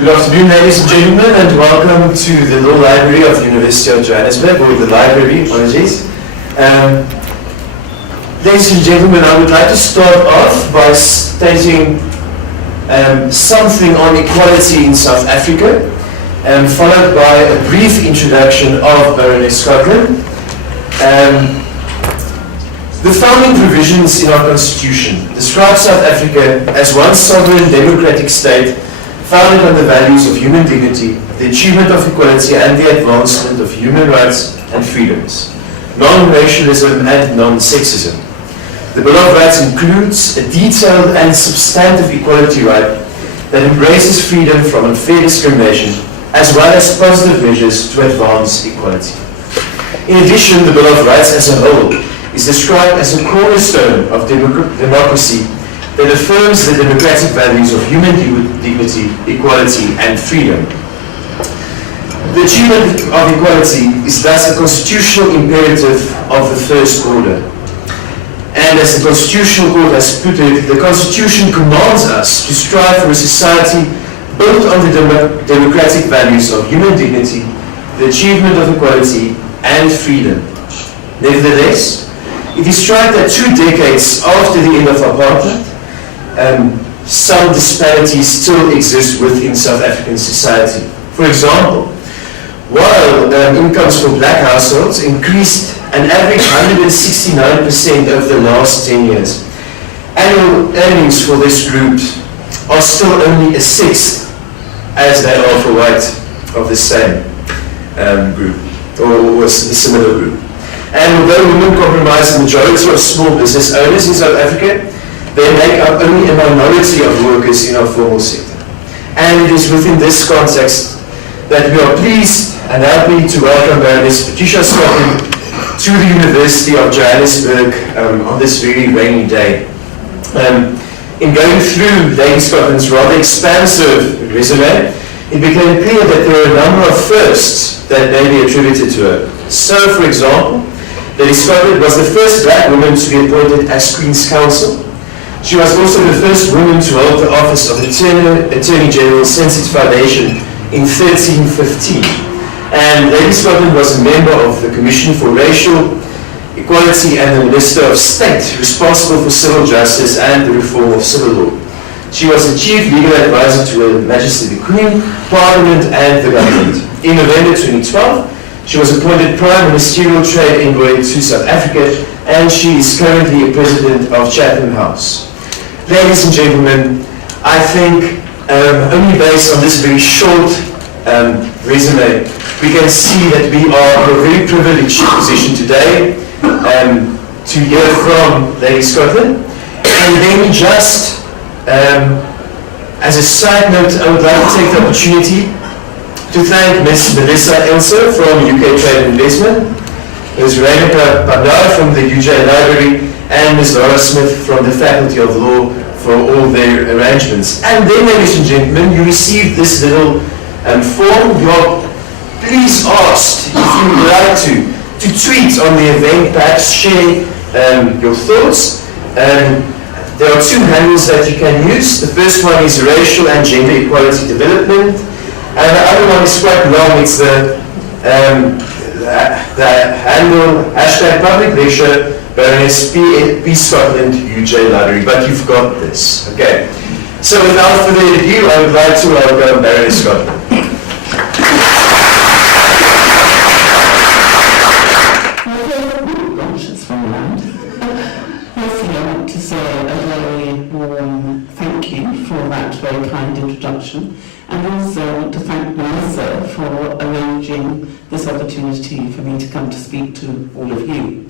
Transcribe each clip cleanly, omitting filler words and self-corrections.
Good afternoon, ladies and gentlemen, and welcome to the Law Library of the University of Johannesburg, or the library, apologies. Ladies and gentlemen, I would like to start off by stating something on equality in South Africa, followed by a brief introduction of Baroness Patricia. The founding provisions in our Constitution describe South Africa as one sovereign democratic state founded on the values of human dignity, the achievement of equality, and the advancement of human rights and freedoms, non-racialism and non-sexism. The Bill of Rights includes a detailed and substantive equality right that embraces freedom from unfair discrimination, as well as positive measures to advance equality. In addition, the Bill of Rights as a whole is described as a cornerstone of democracy that affirms the democratic values of human dignity, equality, and freedom. The achievement of equality is thus a constitutional imperative of the first order. And as the Constitutional Court has put it, the Constitution commands us to strive for a society built on the democratic values of human dignity, the achievement of equality, and freedom. Nevertheless, it is struck that 2 decades after the end of apartheid, some disparities still exist within South African society. For example, while incomes for black households increased an average 169% over the last 10 years, annual earnings for this group are still only a sixth as they are for white of the same group, or a similar group. And although women comprise the majority of small business owners in South Africa, they make up only a minority of workers in our formal sector. And it is within this context that we are pleased and happy to welcome Baroness Patricia to the University of Johannesburg on this very rainy day. In going through Lady Scotland's rather expansive resume, it became clear that there are a number of firsts that may be attributed to her. So, for example, Lady Scotland was the first black woman to be appointed as Queen's Counsel. She was also the first woman to hold the office of Attorney General since its foundation in 1315. And Lady Scotland was a member of the Commission for Racial Equality and the Minister of State responsible for civil justice and the reform of civil law. She was the Chief Legal Advisor to Her Majesty the Queen, Parliament and the government. In November 2012, she was appointed Prime Ministerial Trade Envoy to South Africa, and she is currently a President of Chatham House. Ladies and gentlemen, I think only based on this very short resume, we can see that we are in a very privileged position today to hear from Lady Scotland. And then just as a side note, I would like to take the opportunity to thank Ms. Melissa Elser from UK Trade and Investment, Ms. Raina Pandar from the UJ Library, and Ms. Laura Smith from the Faculty of Law for all their arrangements. And then, ladies and gentlemen, you received this little form. You are please asked, if you would like to tweet on the event, perhaps share your thoughts. There are 2 handles that you can use. The first one is Racial and Gender Equality Development, and the other one is quite long. It's the handle #public lecture Baroness P. Scotland UJ Library, but you've got this. Okay. So without further ado, I would like to welcome Baroness Scotland. It's from land. Firstly, I want to say a very warm thank you for that very kind introduction, and also I want to thank Melissa for arranging this opportunity for me to come to speak to all of you.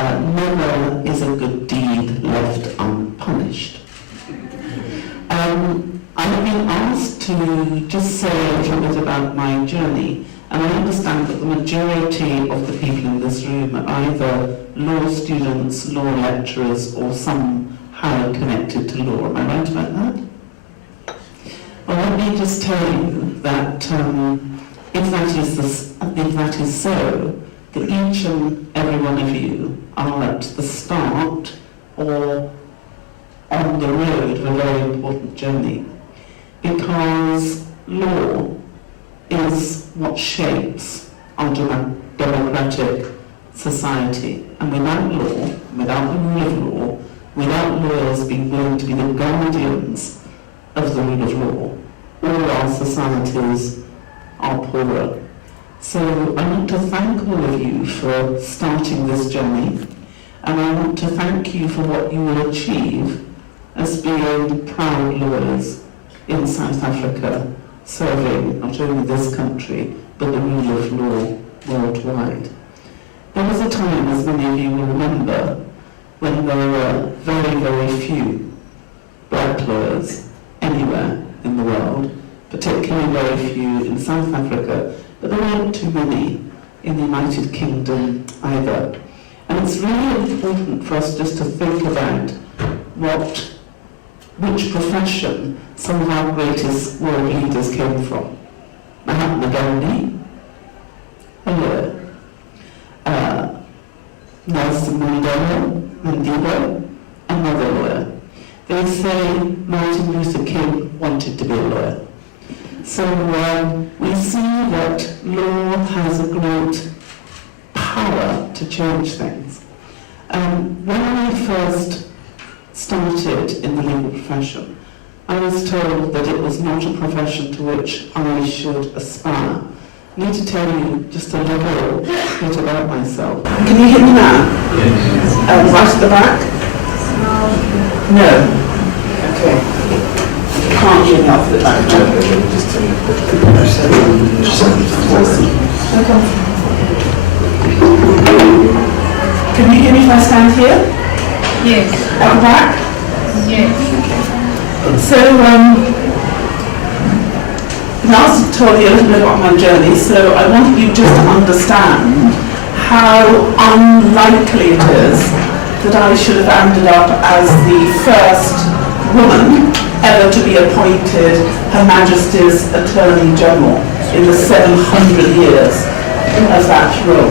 Never is a good deed left unpunished. I've been asked to just say a little bit about my journey, and I understand that the majority of the people in this room are either law students, law lecturers, or somehow connected to law. Am I right about that? Well, let me just tell you that if that is so, that each and every one of you are at the start or on the road of a very important journey. Because law is what shapes our democratic society. And without law, without the rule of law, without lawyers being willing to be the guardians of the rule of law, all our societies are poorer. So I want to thank all of you for starting this journey, and I want to thank you for what you will achieve as being proud lawyers in South Africa, serving not only this country, but the rule of law worldwide. There was a time, as many of you will remember, when there were very, very few black lawyers anywhere in the world, particularly very few in South Africa, but there weren't too many in the United Kingdom either. And it's really important for us just to think about which profession some of our greatest world leaders came from. Mahatma Gandhi, a lawyer. Nelson Mandela, another lawyer. They say Martin Luther King wanted to be a lawyer. So we see that law has a great power to change things. When I first started in the legal profession, I was told that it was not a profession to which I should aspire. I need to tell you just a little bit about myself. Can you hear me now? Yes. Right at the back? No. Okay. Can't hear me off the back. Can you hear me if I stand here? Yes. At the back? Yes. So, I was told you a little bit about my journey, so I want you just to understand how unlikely it is that I should have ended up as the first woman ever to be appointed Her Majesty's Attorney General in the 700 years of that role.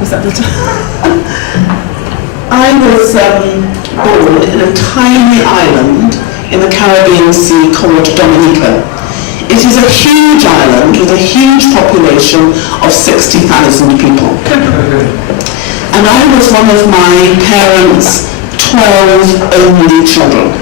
Was that the I was born in a tiny island in the Caribbean Sea called Dominica. It is a huge island with a huge population of 60,000 people. And I was one of my parents' 12 only children.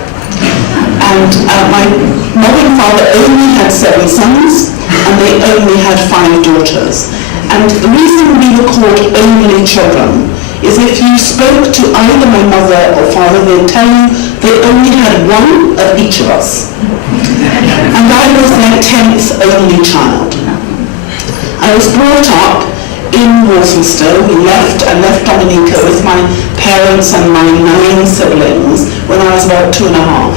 And my mother and father only had 7 sons, and they only had 5 daughters. And the reason we were called only children is if you spoke to either my mother or father, they'd tell you they only had one of each of us. And I was their 10th only child. I was brought up in Walthamstow. I left Dominica with my parents and my 9 siblings when I was about 2 and a half.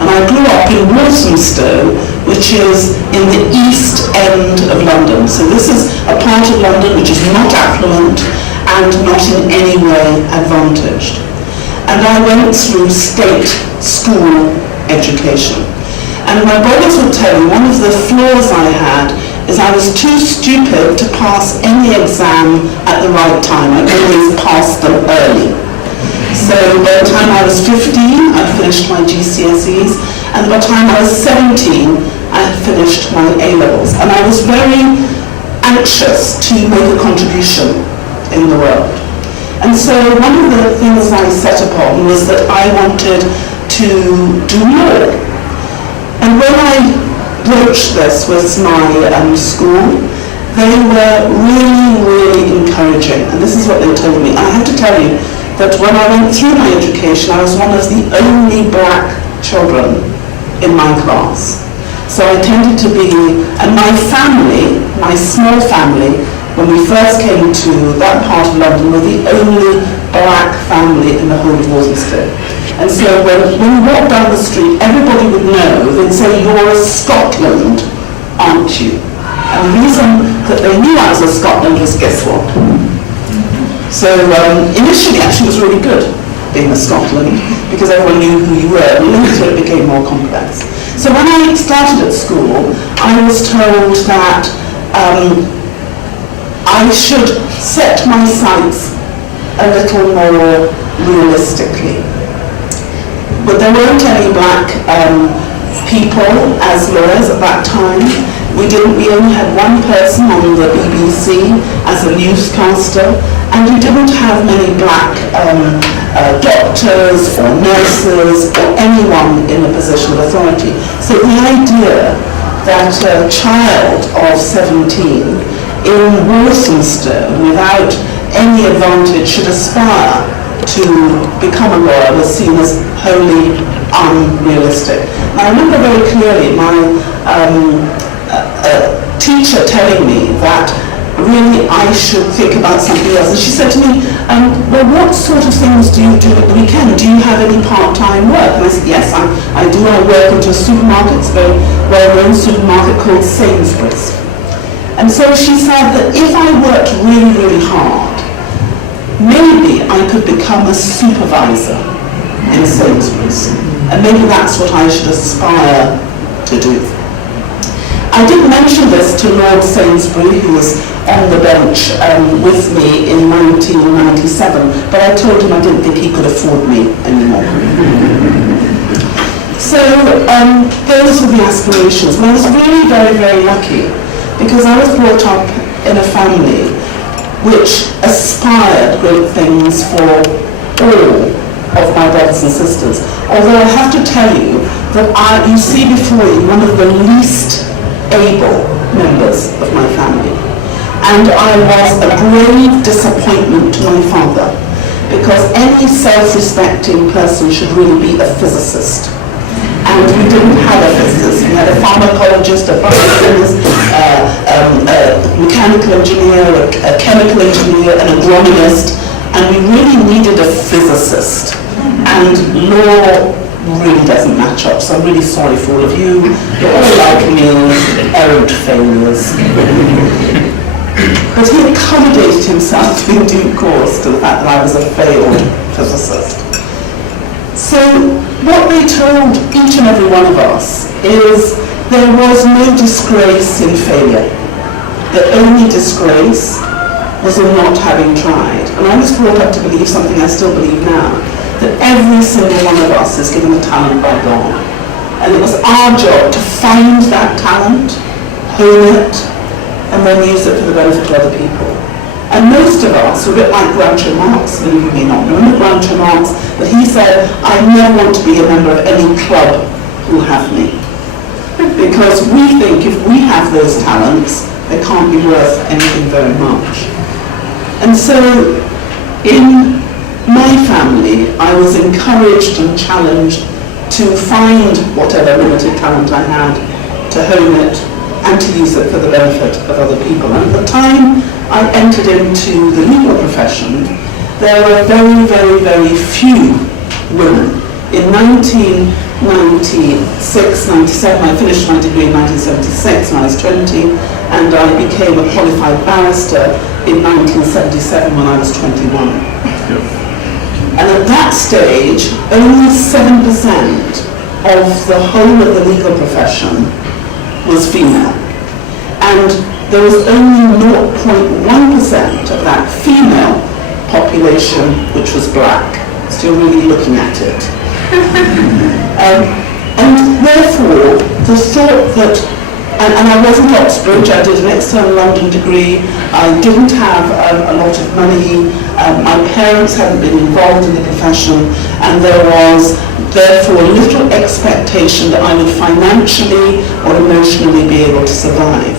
And I grew up in Walthamstow, which is in the east end of London. So this is a part of London which is not affluent and not in any way advantaged. And I went through state school education. And my brothers would tell you one of the flaws I had is I was too stupid to pass any exam at the right time. I always passed them early. So by the time I was 15, I finished my GCSEs, and by the time I was 17, I had finished my A-levels. And I was very anxious to make a contribution in the world. And so one of the things I set upon was that I wanted to do law. And when I broached this with my school, they were really, really encouraging. And this is what they told me. I have to tell you that when I went through my education, I was one of the only black children in my class. So I tended to be, and my family, my small family, when we first came to that part of London, were the only black family in the whole of Walthamstow. And so when we walked down the street, everybody would know. They'd say, "You're a Scotland, aren't you?" And the reason that they knew I was a Scotland was, guess what? So initially, actually, it was really good being a Scotland because everyone knew who you were. Later, it became more complex. So when I started at school, I was told that I should set my sights a little more realistically. But there weren't any black people as lawyers at that time. We only had one person on the BBC as a newscaster, and we didn't have many black doctors or nurses or anyone in a position of authority. So the idea that a child of 17 in Walthamstow without any advantage should aspire to become a lawyer was seen as wholly unrealistic. And I remember very clearly my teacher telling me that really I should think about something else. And she said to me, well, what sort of things do you do at the weekend? Do you have any part-time work? And I said, yes, I do. I work into a supermarket, it's a very well-known supermarket called Sainsbury's. And so she said that if I worked really, really hard, maybe I could become a supervisor in Sainsbury's. And maybe that's what I should aspire to do. I did mention this to Lord Sainsbury, who was on the bench with me in 1997, but I told him I didn't think he could afford me anymore. So those were the aspirations. And I was really very, very lucky, because I was brought up in a family which aspired great things for all of my brothers and sisters. Although I have to tell you that you see before you one of the least able members of my family. And I was a grave disappointment to my father, because any self-respecting person should really be a physicist. And we didn't have a physicist. We had a pharmacologist, a biochemist, a mechanical engineer, a chemical engineer, an agronomist, and we really needed a physicist. And law really doesn't match up, so I'm really sorry for all of you. You're all like me, errant failures. But he accommodated himself in due course to the fact that I was a failed physicist. So what they told each and every one of us is there was no disgrace in failure. The only disgrace was in not having tried. And I was brought up to believe something I still believe now, that every single one of us is given a talent by God. And it was our job to find that talent, hone it, and then use it for the benefit of other people. And most of us were a bit like Groucho Marx, many of you may not remember Groucho Marx, but he said, I never want to be a member of any club who'll have me. Because we think if we have those talents, they can't be worth anything very much. And so in my family, I was encouraged and challenged to find whatever limited talent I had, to hone it, and to use it for the benefit of other people. And at the time I entered into the legal profession, there were very, very, very few women. In 1996, 97, I finished my degree in 1976 when I was 20, and I became a qualified barrister in 1977 when I was 21. And at that stage, only 7% of the whole of the legal profession was female. And there was only 0.1% of that female population which was black. So you're really looking at it. And therefore, the thought that, and I wasn't Oxbridge, I did an external London degree, I didn't have a lot of money, my parents hadn't been involved in the profession, and there was therefore little expectation that I would financially or emotionally be able to survive.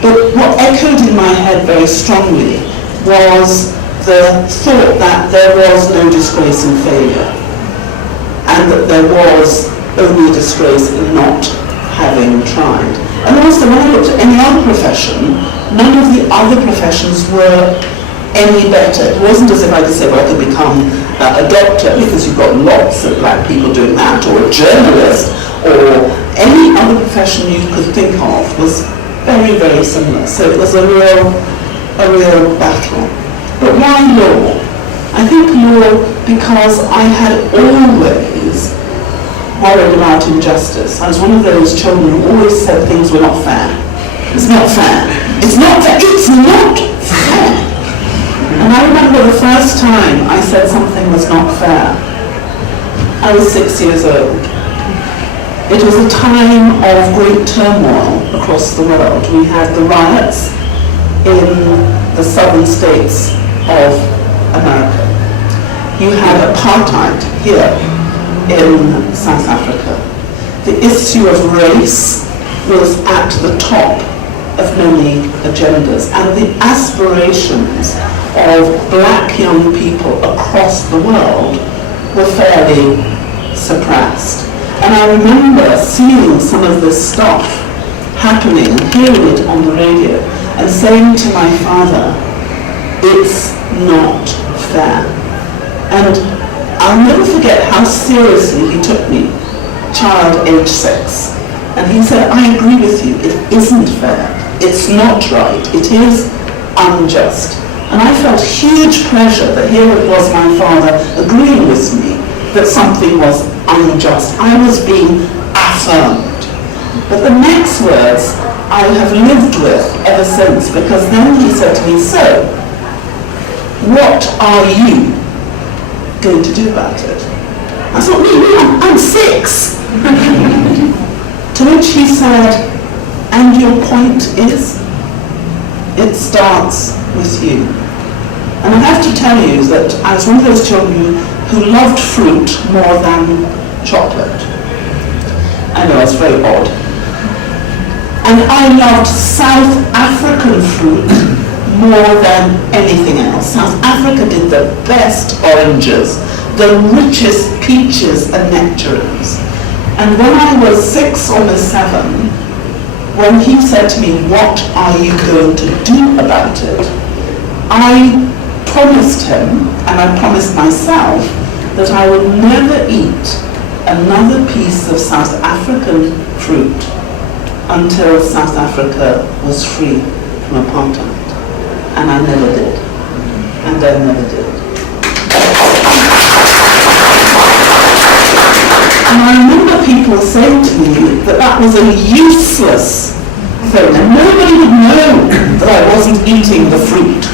But what echoed in my head very strongly was the thought that there was no disgrace in failure, and that there was only disgrace in not having tried. And also, when I looked at any other profession, none of the other professions were any better. It wasn't as if I could say, well, I could become a doctor, because you've got lots of black people doing that, or a journalist, or any other profession you could think of was very, very similar. So it was a real battle. But why law? I think law because I had always worried about injustice. I was one of those children who always said things were not fair. It's not fair. It's not fair. It's not fair. And I remember the first time I said something was not fair. I was 6 years old. It was a time of great turmoil across the world. We had the riots in the southern states of America. You had apartheid here in South Africa. The issue of race was at the top of many agendas, and the aspirations of black young people across the world were fairly suppressed. And I remember seeing some of this stuff happening, hearing it on the radio, and saying to my father, it's not fair. And I'll never forget how seriously he took me, child age 6. And he said, I agree with you, it isn't fair, it's not right, it is unjust. And I felt huge pleasure that here it was my father agreeing with me that something was unjust. I was being affirmed. But the next words I have lived with ever since, because then he said to me, so, what are you going to do about it? I thought, I'm 6. To which he said, and your point is, it starts with you. And I have to tell you that I was one of those children who loved fruit more than chocolate. I know, it's very odd. And I loved South African fruit more than anything else. South Africa did the best oranges, the richest peaches and nectarines. And when I was 6, almost 7, when he said to me, what are you going to do about it? I promised him, and I promised myself, that I would never eat another piece of South African fruit until South Africa was free from apartheid. And I never did. And I never did. And I remember people saying to me that that was a useless thing, and nobody would know that I wasn't eating the fruit.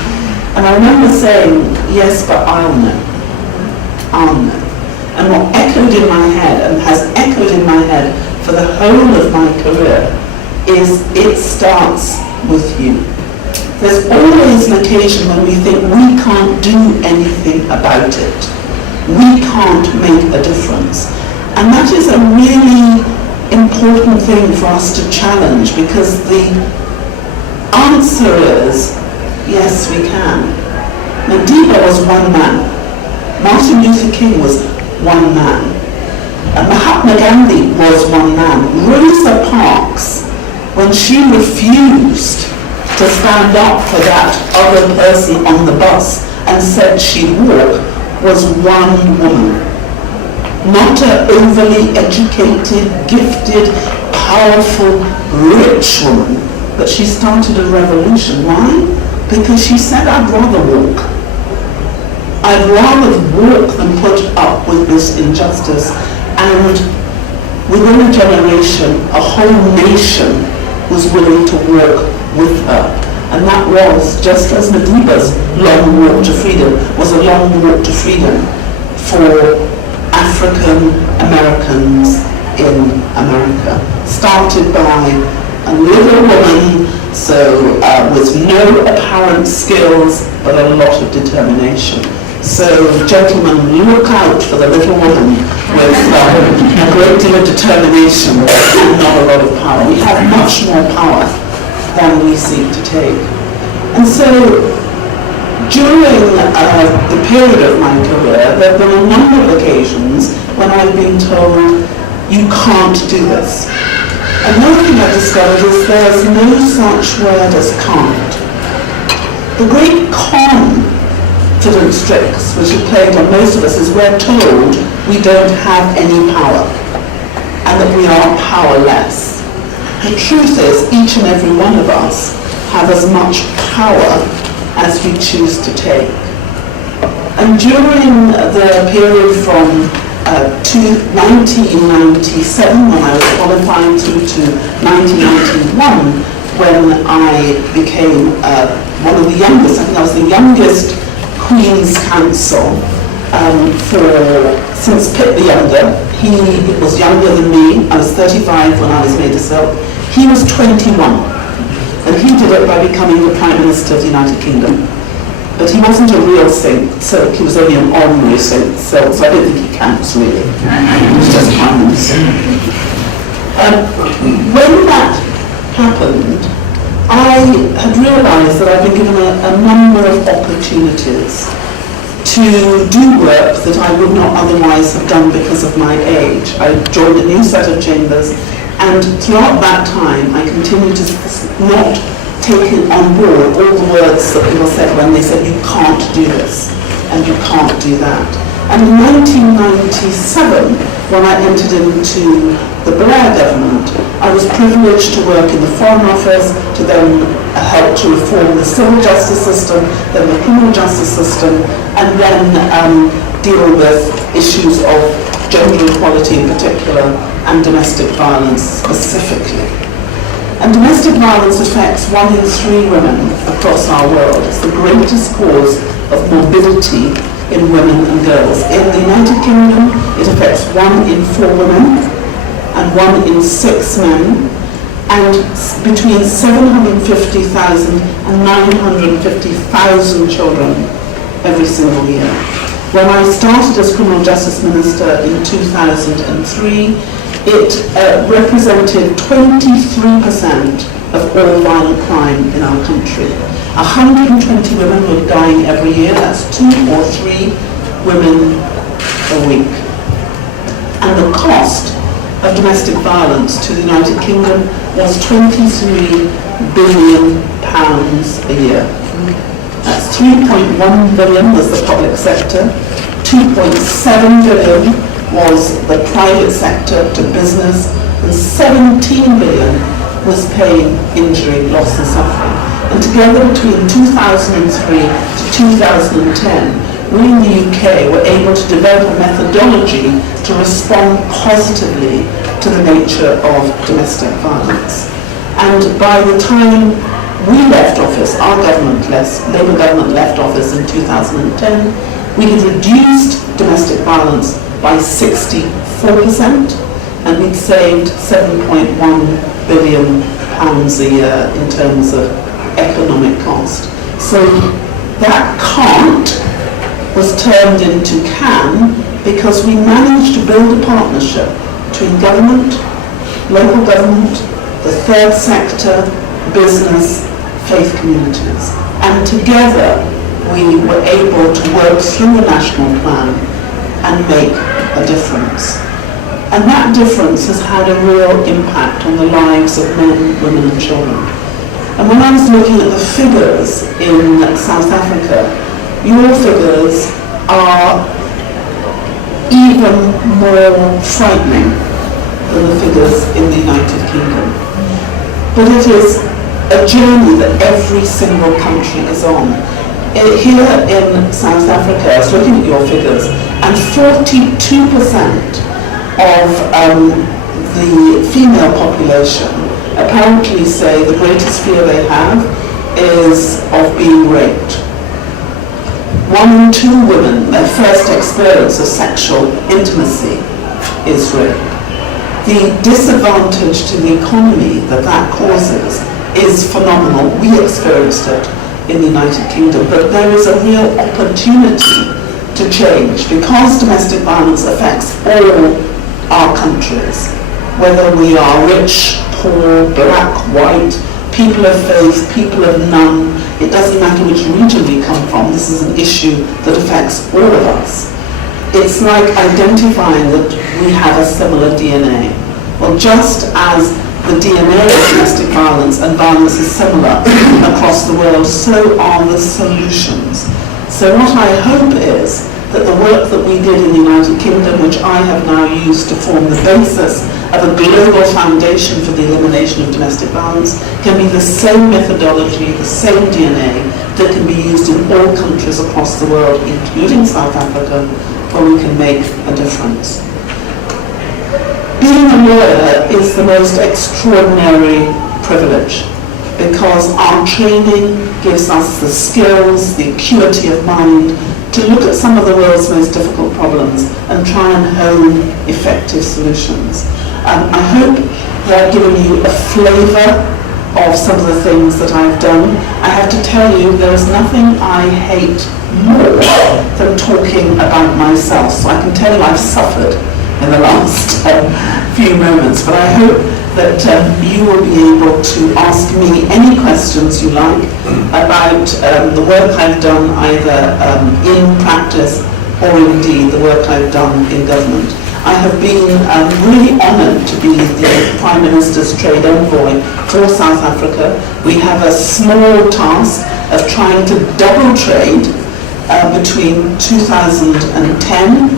And I remember saying, yes, but I'll know. I'll know. And what echoed in my head, and has echoed in my head for the whole of my career, is it starts with you. There's always an occasion when we think we can't do anything about it. We can't make a difference. And that is a really important thing for us to challenge, because the answer is, yes, we can. Madiba was one man. Martin Luther King was one man. And Mahatma Gandhi was one man. Rosa Parks, when she refused to stand up for that other person on the bus and said she'd walk, was one woman. Not an overly educated, gifted, powerful, rich woman, but she started a revolution. Why? Because she said, I'd rather walk. I'd rather walk than put up with this injustice. And within a generation, a whole nation was willing to walk with her. And that was, just as Madiba's long walk to freedom was a long walk to freedom for African Americans in America. Started by a little woman, so with no apparent skills, but a lot of determination. So, gentlemen, look out for the little woman with a great deal of determination and not a lot of power. We have much more power than we seek to take. And so, during the period of my career, there have been a number of occasions when I've been told, you can't do this. Another thing I discovered is there's no such word as can't. The great confidence tricks which are played on most of us is we're told we don't have any power and that we are powerless. The truth is each and every one of us have as much power as we choose to take. And during the period from 1997, when I was qualifying, through to 1991, when I became one of the youngest, I think I was the youngest Queen's Counsel, since Pitt the Younger. He was younger than me. I was 35 when I was made a silk. He was 21, and he did it by becoming the Prime Minister of the United Kingdom. But he wasn't a real Saint Silk, he was only an honorary Saint Silk, so I don't think he counts really. He was just Prime Minister. When that happened, I had realised that I'd been given a number of opportunities to do work that I would not otherwise have done because of my age. I joined a new set of chambers, and throughout that time I continued to not take on board all the words that people said when they said you can't do this and you can't do that. And in 1997, when I entered into the Blair government, I was privileged to work in the Foreign Office, to then help to reform the civil justice system, then the criminal justice system, and then deal with issues of gender equality in particular and domestic violence specifically. And domestic violence affects 1 in 3 women across our world. It's the greatest cause of morbidity in women and girls. In the United Kingdom, it affects 1 in 4 women and 1 in 6 men, and between 750,000 and 950,000 children every single year. When I started as Criminal Justice Minister in 2003, it represented 23% of all violent crime in our country. 120 women were dying every year, that's 2 or 3 women a week. And the cost of domestic violence to the United Kingdom was £23 billion a year. That's 3.1 billion was the public sector, 2.7 billion was the private sector to business, and 17 billion was paying injury, loss and suffering. And together between 2003 to 2010, we in the UK were able to develop a methodology to respond positively to the nature of domestic violence. And by the time we left office, our government, Labour government left office in 2010, we had reduced domestic violence by 64%, and we'd saved £7.1 billion a year in terms of economic cost. So that can't was turned into can because we managed to build a partnership between government, local government, the third sector, business, faith communities. And together we were able to work through a national plan and make a difference. And that difference has had a real impact on the lives of men, women and children. And when I was looking at the figures in South Africa, your figures are even more frightening than the figures in the United Kingdom. But it is a journey that every single country is on. Here in South Africa, I was looking at your figures, and 42% of the female population apparently say the greatest fear they have is of being raped. 1 in 2 women, their first experience of sexual intimacy is rape. The disadvantage to the economy that causes is phenomenal. We experienced it in the United Kingdom, but there is a real opportunity to change because domestic violence affects all our countries, whether we are rich, poor, black, white, people of faith, people of none. It doesn't matter which region we come from. This is an issue that affects all of us. It's like identifying that we have a similar DNA. Well, just as the DNA of domestic violence and violence is similar across the world, so are the solutions. So what I hope is that the work that we did in the United Kingdom, which I have now used to form the basis of a global foundation for the elimination of domestic violence, can be the same methodology, the same DNA that can be used in all countries across the world, including South Africa, where we can make a difference. Being a lawyer is the most extraordinary privilege because our training gives us the skills, the acuity of mind to look at some of the world's most difficult problems and try and hone effective solutions. I hope that I've given you a flavour of some of the things that I've done. I have to tell you, there is nothing I hate more than talking about myself. So I can tell you I've suffered in the last few moments, but I hope that you will be able to ask me any questions you like about the work I've done either in practice or indeed the work I've done in government. I have been really honoured to be the Prime Minister's trade envoy for South Africa. We have a small task of trying to double trade between 2010,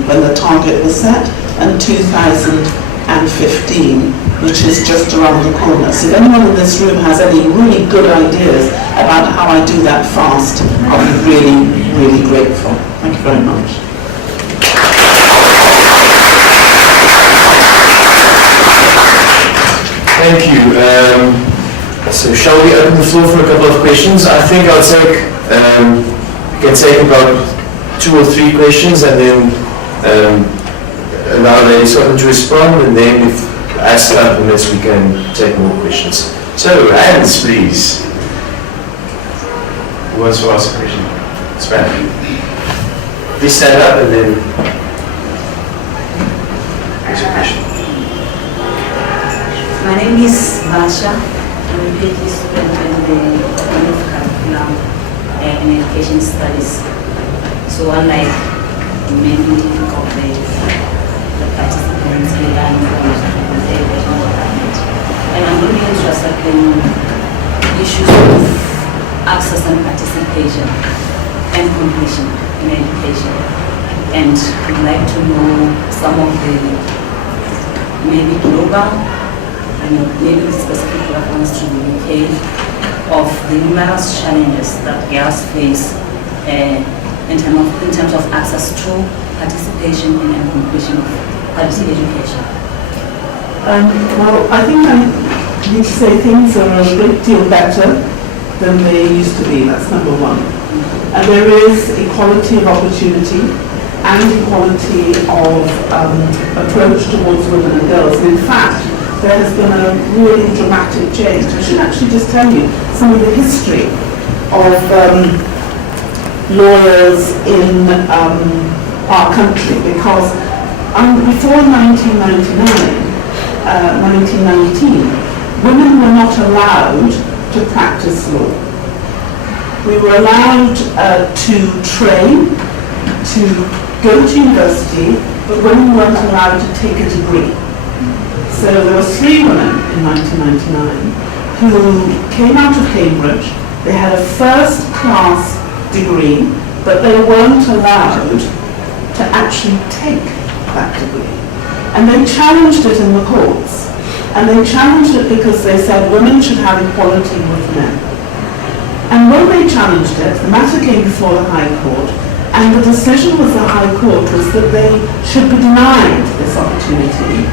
when the target was set, and 2015, which is just around the corner. So if anyone in this room has any really good ideas about how I do that fast, I'll be really, really grateful. Thank you very much. Thank you. So shall we open the floor for a couple of questions? I think I'll take, we can take about 2 or 3 questions and then allow Lady Scotland to respond, and then if as time permits we can take more questions. So hands please. Who wants to ask a question? Spanish. Please stand up and then ask your question. My name is Basha. I'm a PhD student in the Department of Curriculum and Education Studies. So unlike many of the participants here, I'm from the Education Department. And I'm really interested in issues of access and participation and completion in education. And I'd like to know some of the maybe global and maybe with specific reference to the UK, of the numerous challenges that girls face in terms of access to participation in and completion of quality education. Well, I think I need to say things are a great deal better than they used to be. That's number one. And there is equality of opportunity and equality of approach towards women and girls. And in fact, there has been a really dramatic change. I should actually just tell you some of the history of lawyers in our country, because before 1919, women were not allowed to practice law. We were allowed to train, to go to university, but women weren't allowed to take a degree. So there were 3 women in 1999 who came out of Cambridge. They had a first-class degree, but they weren't allowed to actually take that degree. And they challenged it in the courts. And they challenged it because they said women should have equality with men. And when they challenged it, the matter came before the High Court, and the decision of the High Court was that they should be denied this opportunity,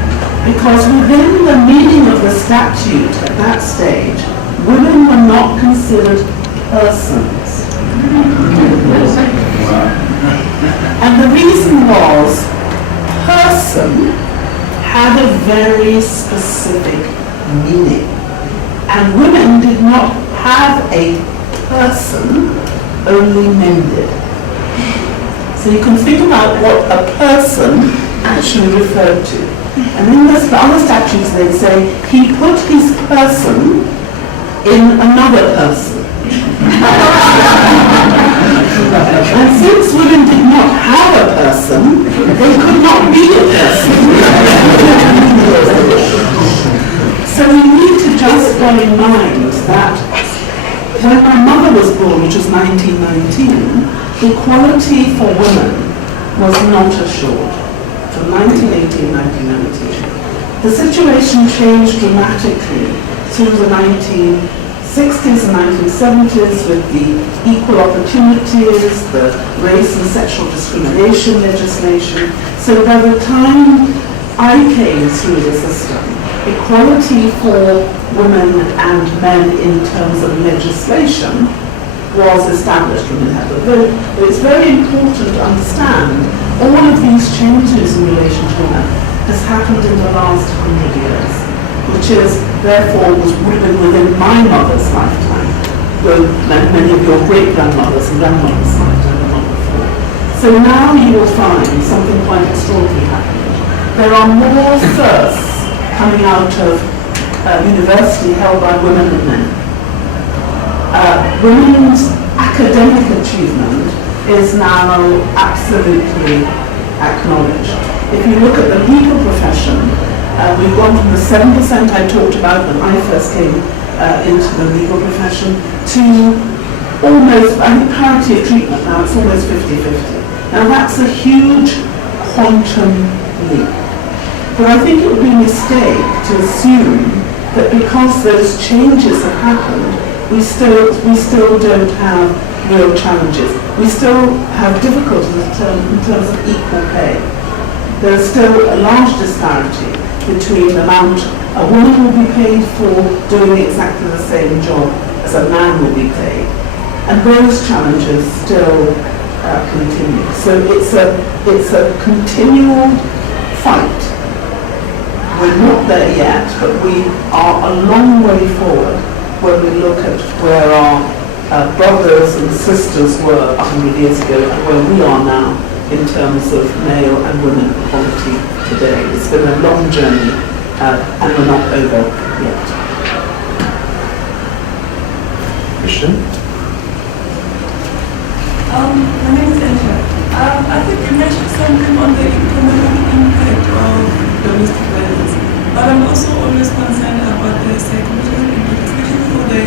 because within the meaning of the statute at that stage, women were not considered persons. And the reason was, person had a very specific meaning, and women did not have a person, only men did. So you can think about what a person actually referred to. And in the other statutes they say, he put his person in another person. And since women did not have a person, they could not be a person. So we need to just bear in mind that when my mother was born, which was 1919, equality for women was not assured. From 1918 1919. The situation changed dramatically through the 1960s and 1970s with the equal opportunities, the race and sexual discrimination legislation. So by the time I came through the system, equality for women and men in terms of legislation was established when it happened. But it's very important to understand all of these changes in relation to women has happened in the last 100 years, which is therefore would have been within my mother's lifetime, though many of your great-grandmothers and grandmothers' lifetime and not before. So now you will find something quite extraordinary happening. There are more firsts coming out of university held by women and men. Women's academic achievement is now absolutely acknowledged. If you look at the legal profession, we've gone from the 7% I talked about when I first came into the legal profession to almost, I think, parity of treatment now, it's almost 50-50. Now that's a huge quantum leap. But I think it would be a mistake to assume that because those changes have happened, we still don't have real challenges. We still have difficulties in terms of equal pay. There is still a large disparity between the amount a woman will be paid for doing exactly the same job as a man will be paid. And those challenges still continue. So it's a continual fight. We're not there yet, but we are a long way forward when we look at where our brothers and sisters were 100 years ago and where we are now in terms of male and women equality today. It's been a long journey and we're not over yet. Christian? My name is Asia. I think you mentioned something on the economic impact of domestic violence, but I'm also always concerned about the psychological impact, especially for the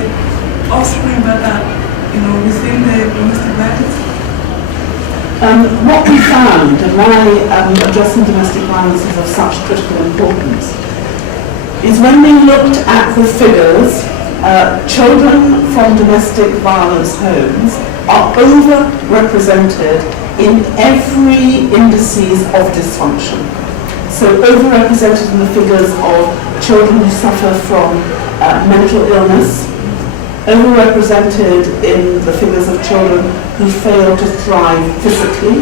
offspring that are, within the domestic violence. What we found, and why addressing domestic violence is of such critical importance, is when we looked at the figures, children from domestic violence homes are overrepresented in every indices of dysfunction. So overrepresented in the figures of children who suffer from mental illness, overrepresented in the figures of children who fail to thrive physically,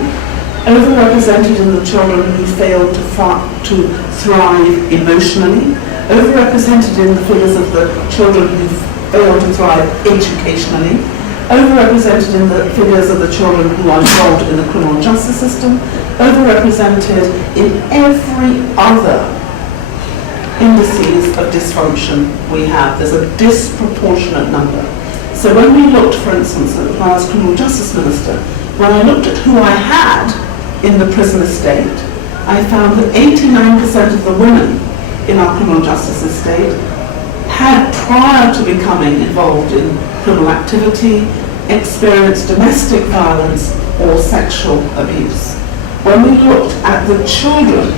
overrepresented in the children who fail to thrive emotionally, overrepresented in the figures of the children who fail to thrive educationally, overrepresented in the figures of the children who are involved in the criminal justice system, overrepresented in every other indices of dysfunction we have. There's a disproportionate number. So when we looked, for instance, when I was criminal justice minister, when I looked at who I had in the prison estate, I found that 89% of the women in our criminal justice estate had, prior to becoming involved in criminal activity, experienced domestic violence or sexual abuse. When we looked at the children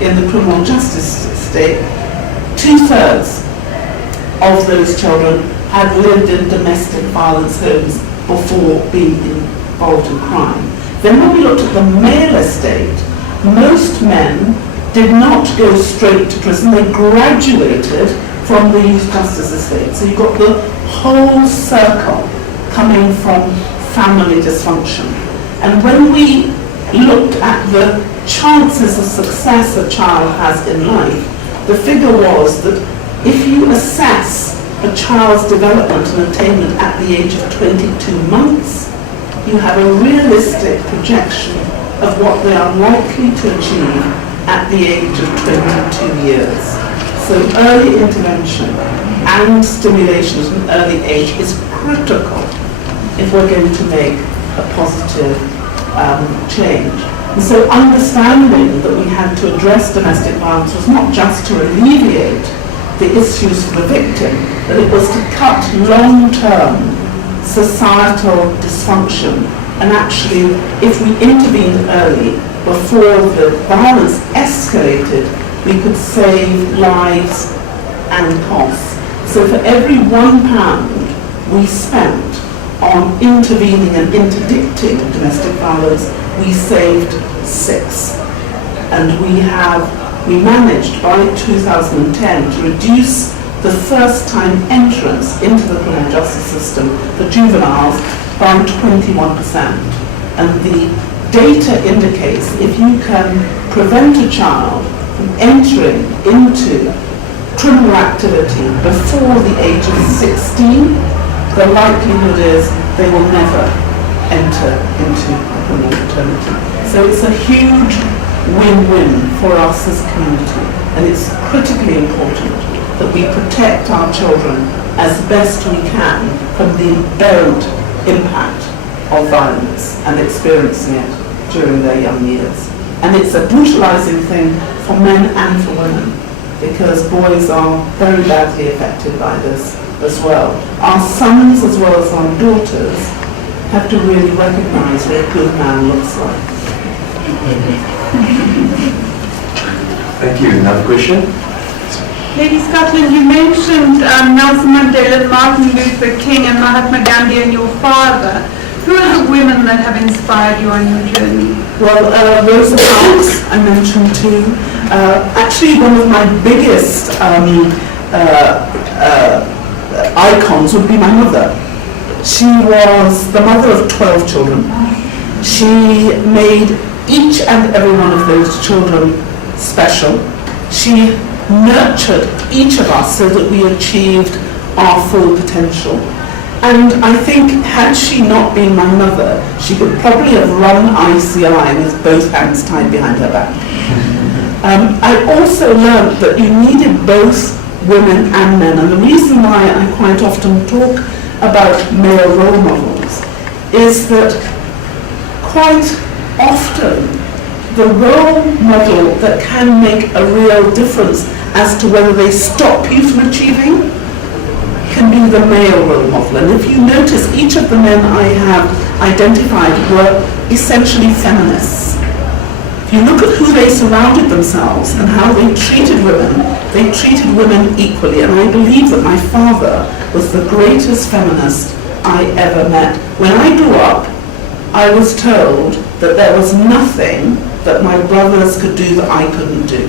in the criminal justice estate, 2/3 of those children had lived in domestic violence homes before being involved in crime. Then when we looked at the male estate, most men did not go straight to prison. They graduated from the youth justice estate. So you've got the whole circle coming from family dysfunction. And when we looked at the chances of success a child has in life, the figure was that if you assess a child's development and attainment at the age of 22 months, you have a realistic projection of what they are likely to achieve at the age of 22 years. So early intervention and stimulation at an early age is critical if we're going to make a positive change. And so understanding that we had to address domestic violence was not just to alleviate the issues for the victim, but it was to cut long-term societal dysfunction. And actually, if we intervened early, before the violence escalated, we could save lives and costs. So for every £1 we spent on intervening and interdicting domestic violence, we saved 6. And we managed by 2010 to reduce the first time entrance into the criminal justice system for juveniles by 21%. And the data indicates if you can prevent a child from entering into criminal activity before the age of 16, the likelihood is they will never enter into a criminal fraternity. So it's a huge win-win for us as a community, and it's critically important that we protect our children as best we can from the inherent impact of violence and experiencing it during their young years. And it's a brutalizing thing for men and for women, because boys are very badly affected by this as well. Our sons as well as our daughters have to really recognize what a good man looks like. Thank you. Another question? Lady Scotland, you mentioned Nelson Mandela, Martin Luther King and Mahatma Gandhi and your father. Who are the women that have inspired you on your journey? Well, Rosa Parks I mentioned too. Actually, one of my biggest icons would be my mother. She was the mother of 12 children. She made each and every one of those children special. She nurtured each of us so that we achieved our full potential. And I think had she not been my mother, she could probably have run ICI with both hands tied behind her back. I also learned that you needed both women and men, and the reason why I quite often talk about male role models is that quite often the role model that can make a real difference as to whether they stop you from achieving can be the male role model. And if you notice, each of the men I have identified were essentially feminists. If you look at who they surrounded themselves and how they treated women equally. And I believe that my father was the greatest feminist I ever met. When I grew up, I was told that there was nothing that my brothers could do that I couldn't do.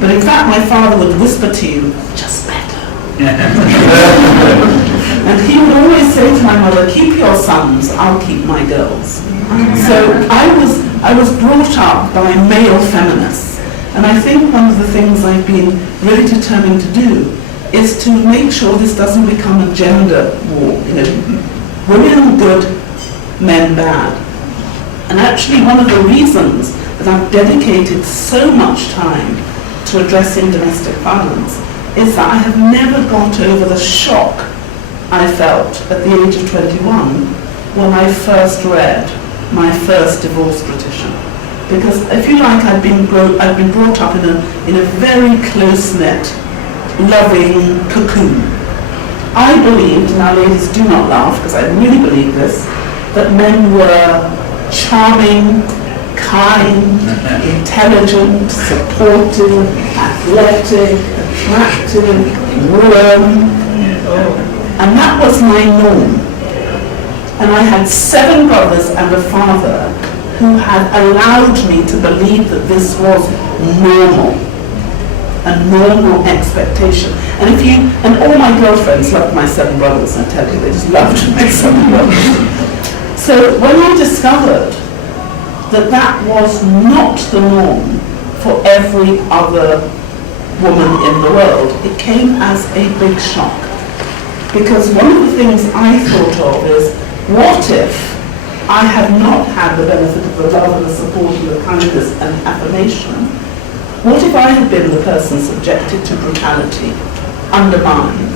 But in fact, my father would whisper to you, just better. And he would always say to my mother, keep your sons, I'll keep my girls. So I was brought up by male feminists. And I think one of the things I've been really determined to do is to make sure this doesn't become a gender war. You know, women good, men bad. And actually one of the reasons that I've dedicated so much time to addressing domestic violence is that I have never got over the shock I felt at the age of 21 when I first read my first divorce petition. Because if you like, I've been brought up in a very close-knit, loving cocoon. I believed, now ladies do not laugh because I really believe this, that men were charming, kind, intelligent, supportive, athletic, attractive, warm, and that was my norm. And I had 7 brothers and a father who had allowed me to believe that this was normal, a normal expectation. And all my girlfriends loved my 7 brothers, I tell you, they just loved my 7 brothers. So when I discovered that that was not the norm for every other woman in the world, it came as a big shock. Because one of the things I thought of is, what if I had not had the benefit of the love and the support and the kindness and affirmation? What if I had been the person subjected to brutality, undermined,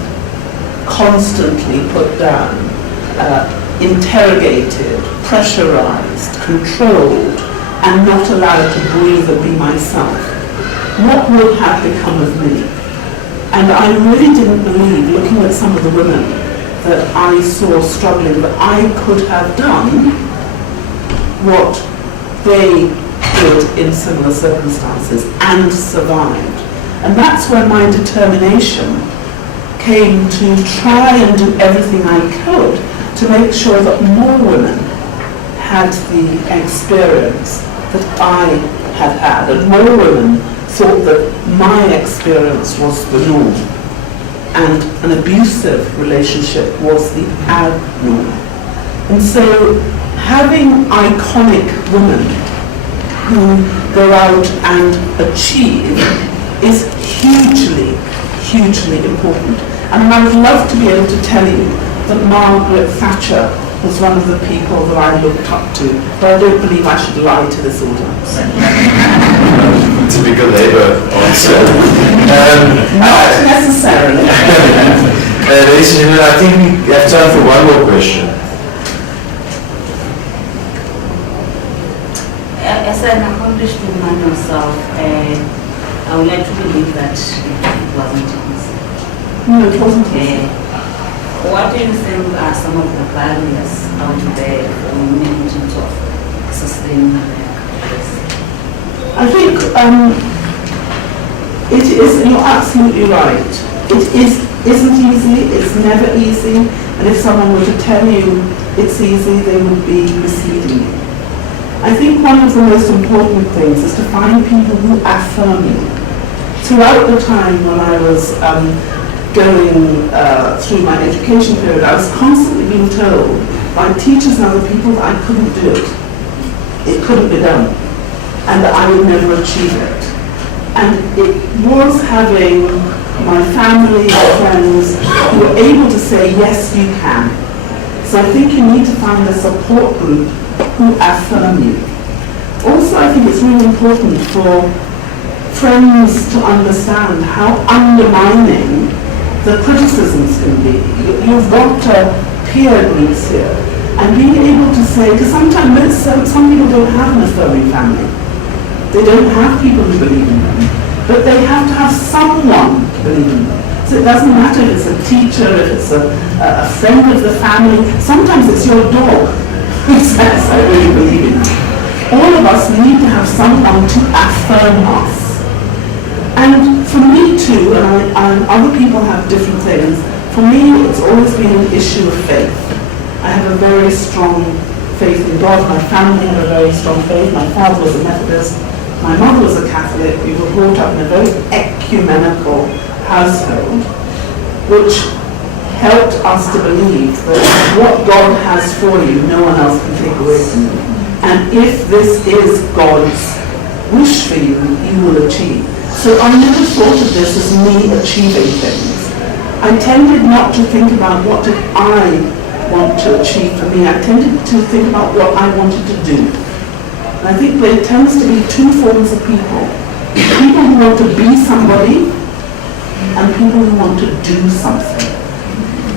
constantly put down, interrogated, pressurized, controlled, and not allowed to breathe and be myself? What would have become of me? And I really didn't believe, looking at some of the women that I saw struggling, that I could have done what they did in similar circumstances and survived. And that's where my determination came to try and do everything I could to make sure that more women had the experience that I had had, and more women thought that my experience was the norm and an abusive relationship was the abnormal. And so having iconic women who go out and achieve is hugely, hugely important. And I would love to be able to tell you that Margaret Thatcher was one of the people that I looked up to, but I don't believe I should lie to this audience. Typical Labour answer. Not necessarily. Ladies and gentlemen, I think we have time for one more question. As an accomplished woman yourself, I would like to believe that it wasn't easy. No, it wasn't easy. What do you think are some of the barriers out there for women in terms of sustaining their careers? I think it is, you're absolutely right. Isn't easy, it's never easy, and if someone were to tell you it's easy, they would be misleading you. I think one of the most important things is to find people who affirm you. Throughout the time when I was going through my education period, I was constantly being told by teachers and other people that I couldn't do it. It couldn't be done, and that I would never achieve it. And it was having my family and friends who were able to say, yes, you can. So I think you need to find a support group who affirm you. Also, I think it's really important for friends to understand how undermining the criticisms can be. You've got peer groups here, and being able to say, because sometimes some people don't have an affirming family. They don't have people who believe in them, but they have to have someone believe in them. So it doesn't matter if it's a teacher, if it's a friend of the family. Sometimes it's your dog who says, I really believe in you. All of us need to have someone to affirm us. And for me too, and other people have different things, for me it's always been an issue of faith. I have a very strong faith in God. My family had a very strong faith. My father was a Methodist. My mother was a Catholic. We were brought up in a very ecumenical household, which helped us to believe that what God has for you, no one else can take away from you. And if this is God's wish for you, you will achieve. So I never thought of this as me achieving things. I tended not to think about what did I want to achieve for me. I tended to think about what I wanted to do. And I think there tends to be two forms of people. People who want to be somebody and people who want to do something.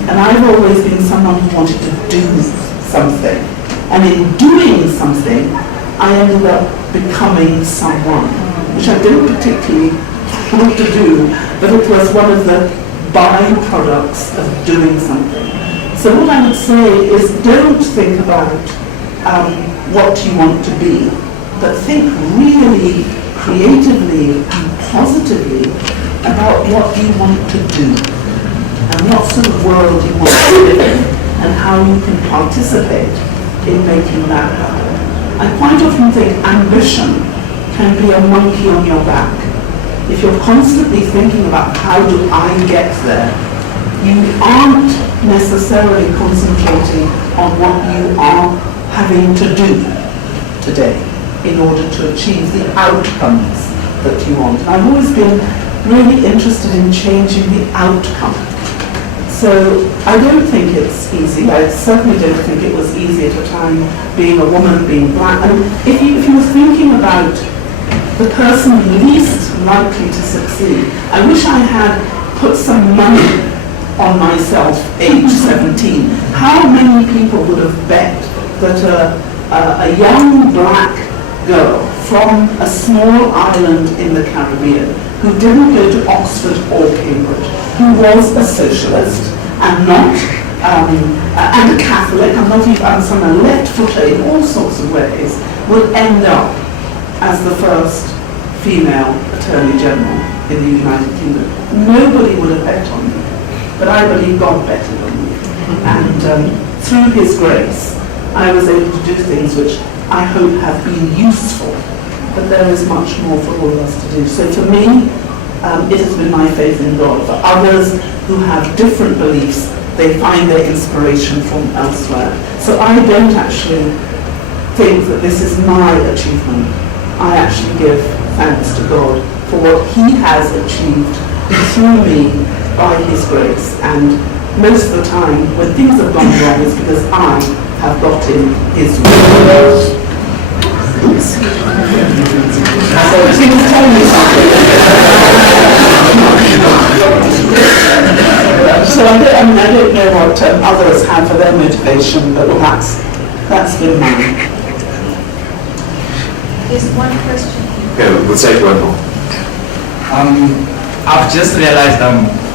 And I've always been someone who wanted to do something. And in doing something, I ended up becoming someone, which I didn't particularly want to do, but it was one of the byproducts of doing something. So what I would say is don't think about what you want to be, but think really creatively and positively about what you want to do and what sort of world you want to live in and how you can participate in making that happen. I quite often think ambition can be a monkey on your back. If you're constantly thinking about how do I get there, you aren't necessarily concentrating on what you are having to do today in order to achieve the outcomes that you want. And I've always been really interested in changing the outcome. So I don't think it's easy. I certainly don't think it was easy at the time, being a woman, being black. And if you were thinking about the person least likely to succeed, I wish I had put some money on myself, age 17. How many people would have bet that a young black girl from a small island in the Caribbean who didn't go to Oxford or Cambridge, who was a socialist and not and a Catholic and not even someone left-footed in all sorts of ways, would end up as the first female Attorney General in the United Kingdom. Nobody would have bet on me, but I believe God betted on me. And through His grace, I was able to do things which I hope have been useful, but there is much more for all of us to do. So for me, it has been my faith in God. For others who have different beliefs, They find their inspiration from elsewhere. So I don't actually think that this is my achievement. I actually give thanks to God for what He has achieved through me by His grace. And most of the time, when things have gone wrong, it's because I have got in His way. Oops. So things tell me something. So I don't know what others have for their motivation, but that's been mine. There's one question. Okay, we'll take one more. I've just realized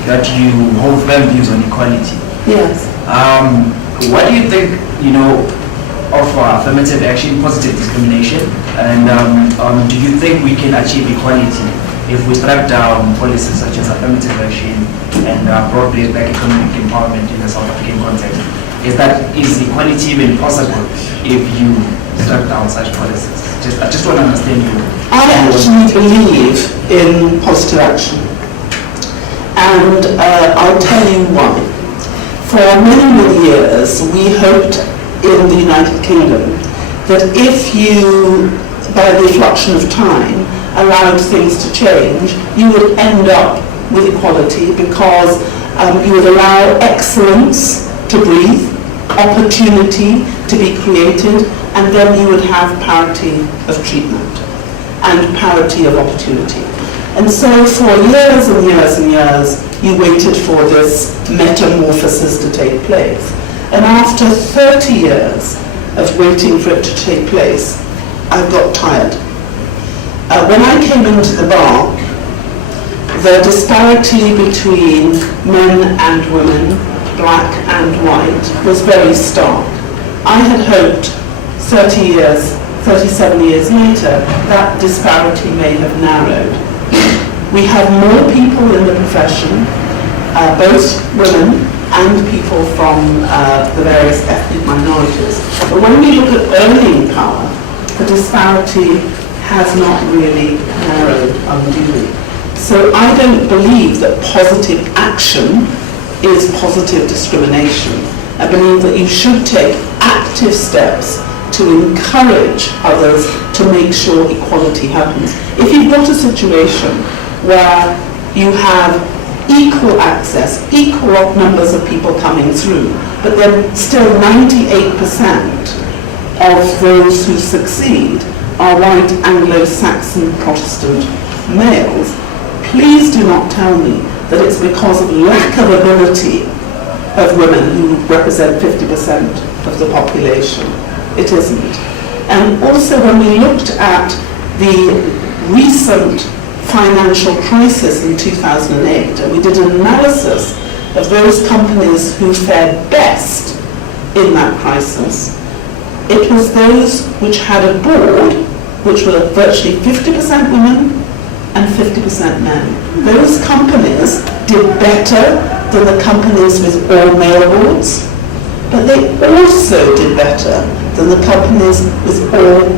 that you hold firm views on equality. Yes. What do you think, of affirmative action, positive discrimination, and do you think we can achieve equality if we strap down policies such as affirmative action and broad-based black economic empowerment in the South African context? Is equality even possible if you strap down such policies? I just want to understand you. I actually believe in positive action, and I'll tell you why. For many, many years, we hoped in the United Kingdom that if you, by the fluction of time, allowed things to change, you would end up with equality because you would allow excellence to breathe, opportunity to be created, and then you would have parity of treatment and parity of opportunity. And so for years and years and years, you waited for this metamorphosis to take place. And after 30 years of waiting for it to take place, I got tired. When I came into the bar, the disparity between men and women, black and white, was very stark. I had hoped 37 years later, that disparity may have narrowed. We have more people in the profession, both women and people from the various ethnic minorities. But when we look at earning power, the disparity has not really narrowed unduly. So I don't believe that positive action is positive discrimination. I believe that you should take active steps to encourage others to make sure equality happens. If you've got a situation where you have equal access, equal numbers of people coming through, but then still 98% of those who succeed are white Anglo-Saxon Protestant males, please do not tell me that it's because of lack of ability of women who represent 50% of the population. It isn't. And also when we looked at the recent financial crisis in 2008, and we did an analysis of those companies who fared best in that crisis, it was those which had a board which were virtually 50% women and 50% men. Those companies did better than the companies with all male boards, but they also did better than the companies with all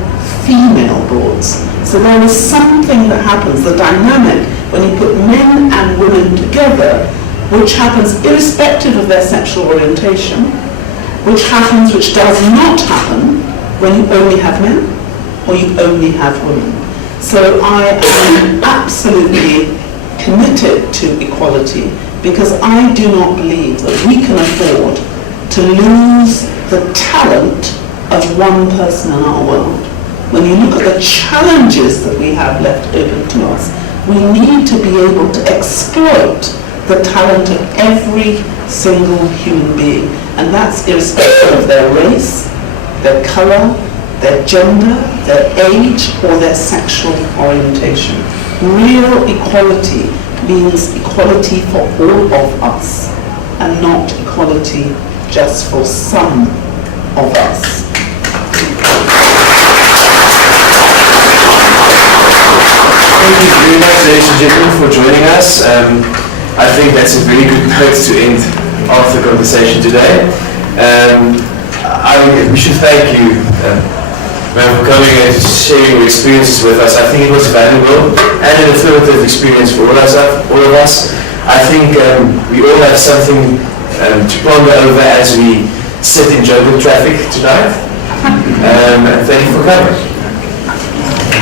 female boards. So there is something that happens, the dynamic, when you put men and women together, which happens irrespective of their sexual orientation, which does not happen when you only have men or you only have women. So I am absolutely committed to equality because I do not believe that we can afford to lose the talent of one person in our world. When you look at the challenges that we have left open to us, we need to be able to exploit the talent of every single human being. And that's irrespective of their race, their color, their gender, their age, or their sexual orientation. Real equality means equality for all of us, and not equality just for some of us. Thank you very much, ladies and gentlemen, for joining us. I think that's a very good note to end off the conversation today. We should thank you, ma'am, for coming and sharing your experiences with us. I think it was valuable and an affirmative experience for all of us. I think we all have something to ponder over as we sit in jungle traffic tonight. And thank you for coming.